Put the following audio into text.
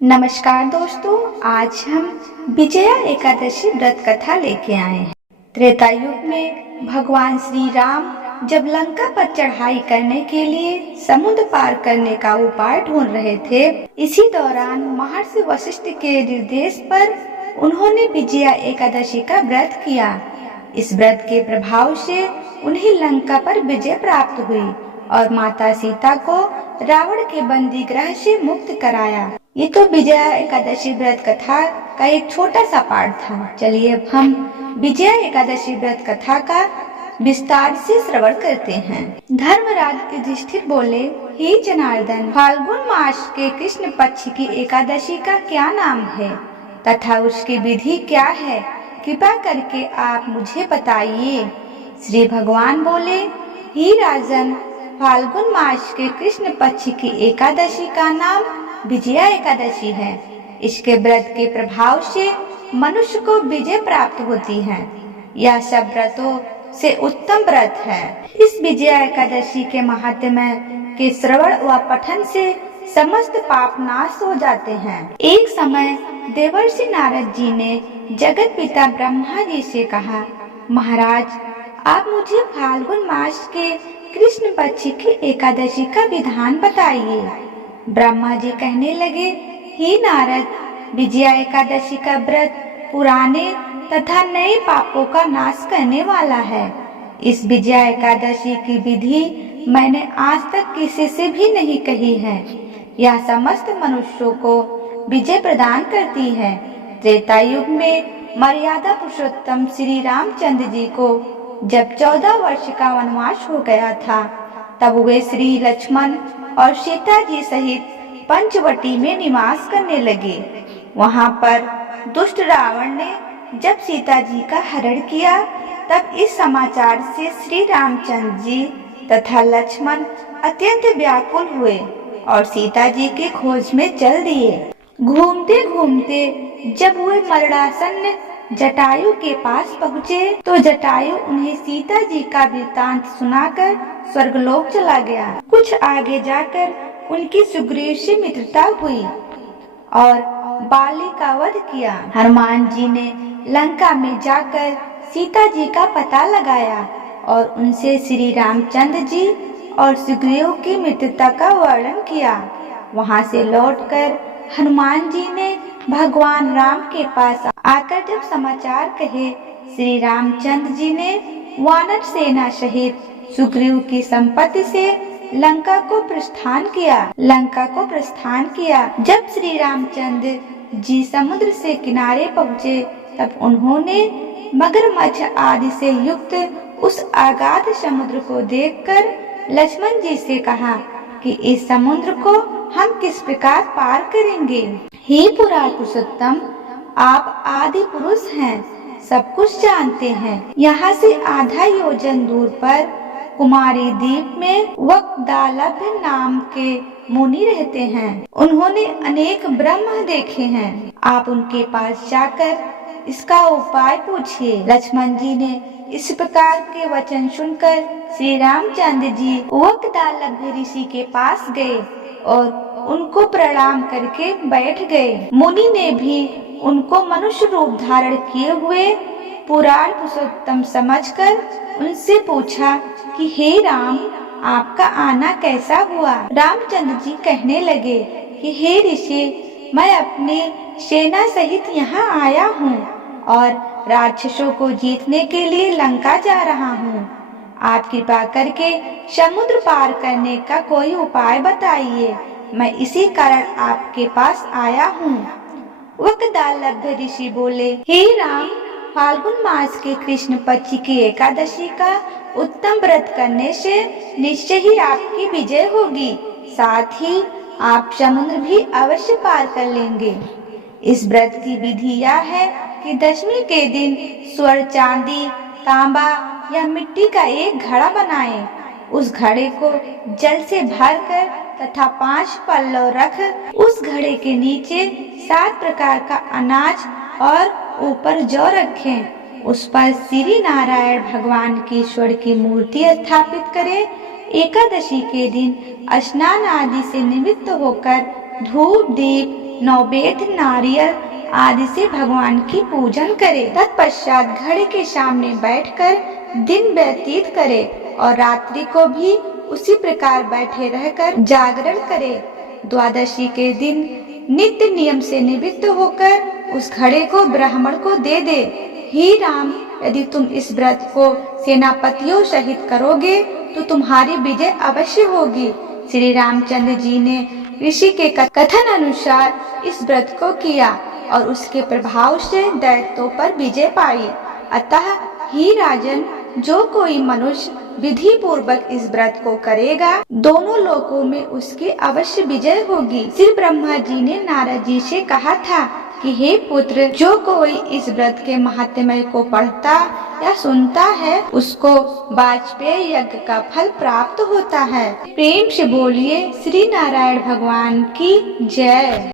नमस्कार दोस्तों, आज हम विजया एकादशी व्रत कथा लेके आए हैं। त्रेता युग में भगवान श्री राम जब लंका पर चढ़ाई करने के लिए समुद्र पार करने का उपाय ढूंढ रहे थे, इसी दौरान महर्षि वशिष्ठ के निर्देश पर उन्होंने विजया एकादशी का व्रत किया। इस व्रत के प्रभाव से उन्हें लंका पर विजय प्राप्त हुई और माता सीता को रावण के बंदी गृह से मुक्त कराया। ये तो विजया एकादशी व्रत कथा का एक छोटा सा पार्ट था। चलिए अब हम विजया एकादशी व्रत कथा का विस्तार से श्रवण करते हैं। धर्मराज युधिष्ठिर बोले, हे जनार्दन, फाल्गुन मास के कृष्ण पक्ष की एकादशी का क्या नाम है तथा उसकी विधि क्या है? कृपा करके आप मुझे बताइए। श्री भगवान बोले, हे राजन, फाल्गुन मास के कृष्ण पक्ष की एकादशी का नाम विजया एकादशी है। इसके व्रत के प्रभाव से मनुष्य को विजय प्राप्त होती है। यह सब व्रतों से उत्तम व्रत है। इस विजया एकादशी के महात्म्य के श्रवण व पठन से समस्त पाप नाश हो जाते हैं। एक समय देवर्षि नारद जी ने जगत पिता ब्रह्मा जी से कहा, महाराज, आप मुझे फाल्गुन मास के कृष्ण पक्ष की एकादशी का विधान बताइए। ब्रह्मा जी कहने लगे, हे नारद, विजया एकादशी का व्रत पुराने तथा नए पापों का नाश करने वाला है। इस विजया एकादशी की विधि मैंने आज तक किसी से भी नहीं कही है। यह समस्त मनुष्यों को विजय प्रदान करती है। त्रेता युग में मर्यादा पुरुषोत्तम श्री रामचंद्र जी को जब 14 वर्ष का वनवास हो गया था, तब वे श्री लक्ष्मण और सीता जी सहित पंचवटी में निवास करने लगे। वहां पर दुष्ट रावण ने जब सीता जी का हरण किया, तब इस समाचार से श्री रामचंद्र जी तथा लक्ष्मण अत्यंत व्याकुल हुए और सीता जी की खोज में चल दिए। घूमते घूमते जब वे मरणासन्न जटायु के पास पहुँचे, तो जटायु उन्हें सीता जी का वृतांत सुनाकर स्वर्गलोक चला गया। कुछ आगे जाकर उनकी सुग्रीव से मित्रता हुई और बाली का वध किया। हनुमान जी ने लंका में जाकर सीता जी का पता लगाया और उनसे श्री रामचंद्र जी और सुग्रीव की मित्रता का वर्णन किया। वहां से लौटकर हनुमान जी ने भगवान राम के पास आकर जब समाचार कहे, श्री रामचंद्र जी ने वानर सेना सहित सुग्रीव की संपत्ति से लंका को प्रस्थान किया। जब श्री रामचंद्र जी समुद्र से किनारे पहुँचे, तब उन्होंने मगरमच्छ आदि से युक्त उस अगाध समुद्र को देखकर लक्ष्मण जी से कहा कि इस समुद्र को हम किस प्रकार पार करेंगे? हे पुराण पुरुषोत्तम, आप आदि पुरुष हैं, सब कुछ जानते हैं। यहाँ से आधा योजन दूर पर कुमारी द्वीप में वक्दालभ्य नाम के मुनि रहते हैं। उन्होंने अनेक ब्रह्म देखे हैं। आप उनके पास जाकर इसका उपाय पूछिए। लक्ष्मण जी ने इस प्रकार के वचन सुनकर श्री रामचंद्र जी वक्दालभ्य ऋषि के पास गए और उनको प्रणाम करके बैठ गए। मुनि ने भी उनको मनुष्य रूप धारण किए हुए पुराण पुरुषोत्तम समझकर उनसे पूछा कि हे राम, आपका आना कैसा हुआ? रामचंद्र जी कहने लगे कि हे ऋषि, मैं अपनी सेना सहित यहाँ आया हूँ और राक्षसों को जीतने के लिए लंका जा रहा हूँ। आप कृपा करके समुद्र पार करने का कोई उपाय बताइए। मैं इसी कारण आपके पास आया हूँ। वक्दालभ्य ऋषि बोले, हे राम, फाल्गुन मास के कृष्ण पक्ष की एकादशी का उत्तम व्रत करने से निश्चय ही आपकी विजय होगी। साथ ही आप समुद्र भी अवश्य पार कर लेंगे। इस व्रत की विधि यह है कि दशमी के दिन स्वर्ण, चांदी, तांबा या मिट्टी का एक घड़ा बनाएं। उस घड़े को जल से भरकर तथा 5 पल्लव रख उस घड़े के नीचे 7 प्रकार का अनाज और ऊपर जौ रखें। उस पर श्री नारायण भगवान की ईश्वर की मूर्ति स्थापित करें। एकादशी के दिन स्नान आदि से निमित्त होकर धूप, दीप नैवेद्य नारियल आदि से भगवान की पूजन करे। तत्पश्चात घड़े के सामने बैठकर दिन व्यतीत करे और रात्रि को भी उसी प्रकार बैठे रहकर जागरण करे। द्वादशी के दिन नित्य नियम से निवृत्त होकर उस घड़े को ब्राह्मण को दे दे। हे राम, यदि तुम इस व्रत को सेनापतियों सहित करोगे तो तुम्हारी विजय अवश्य होगी। श्री रामचंद्र जी ने ऋषि के कथन अनुसार इस व्रत को किया और उसके प्रभाव से दैत्यों पर विजय पाई। अतः हे राजन, जो कोई मनुष्य विधि पूर्वक इस व्रत को करेगा, दोनों लोकों में उसकी अवश्य विजय होगी। श्री ब्रह्मा जी ने नारद जी से कहा था कि हे पुत्र, जो कोई इस व्रत के महात्म्य को पढ़ता या सुनता है, उसको वाजपेयी यज्ञ का फल प्राप्त होता है। प्रेम से बोलिए श्री नारायण भगवान की जय।